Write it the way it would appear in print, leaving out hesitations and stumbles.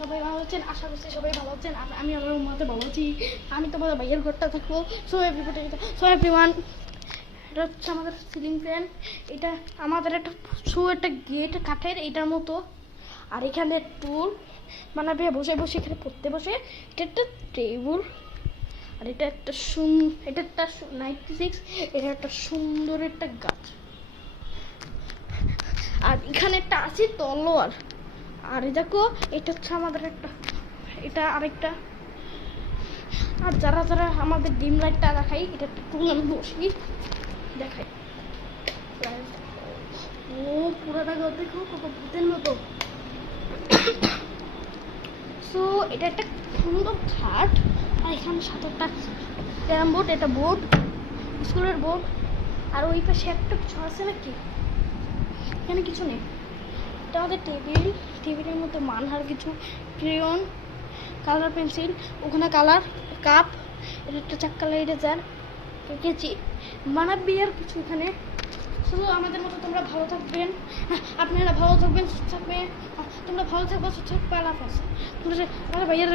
সবাই ভালো আছেন, আশা করছি সবাই ভালো আছেন। আমি আমার মতে ভালো আছি। আমি তোমাদের ভাইয়ের ঘরটা থাকবো। সো এভরিওয়ান, এটা হচ্ছে আমাদের সিলিং ফ্যান। এটা আমাদের একটা গেট কাঠের এইটার মতো। আর এখানে টুল বানাবে বসে বসে, এখানে পড়তে বসে। এটা একটা টেবিল। আর এটা একটা এটা একটা 96, এটা একটা সুন্দর একটা গাছ। আর এখানে একটা আছে তলোয়ার। আর দেখো এটা হচ্ছে আমাদের এটা আরেকটা। আর যারা যারা আমাদের ডিম লাইটটা দেখাই, এটা একটা টুল আমি বসি দেখাই। ও পুরোটা ঘর দেখো কত ভূতের মতো। সো এটা একটা সুন্দর খাট। আর এখানে 7-8টা ক্যারাম বোর্ড, এটা বোর্ড, স্কুলের বোর্ড। আর ওই পাশে একটা কিছু আছে নাকি, এখানে কিছু নেই। এটা আমাদের টেবিলের মধ্যে মানহার কিছু ক্রেয়ন, কালার পেন্সিল, ওখানে কালার কাপ, এটা একটা চাক্কালা ইরেজার, কেচি, বানাবি আর কিছু এখানে। শুধু আমাদের মতো তোমরা ভালো থাকবেন, আপনারা ভালো থাকবেন, সুস্থ থাকবেন। তোমরা ভালো থাকবে, সুস্থ থাকবে। আল্লাহ হাফেজ। তোমরা ভাইয়ার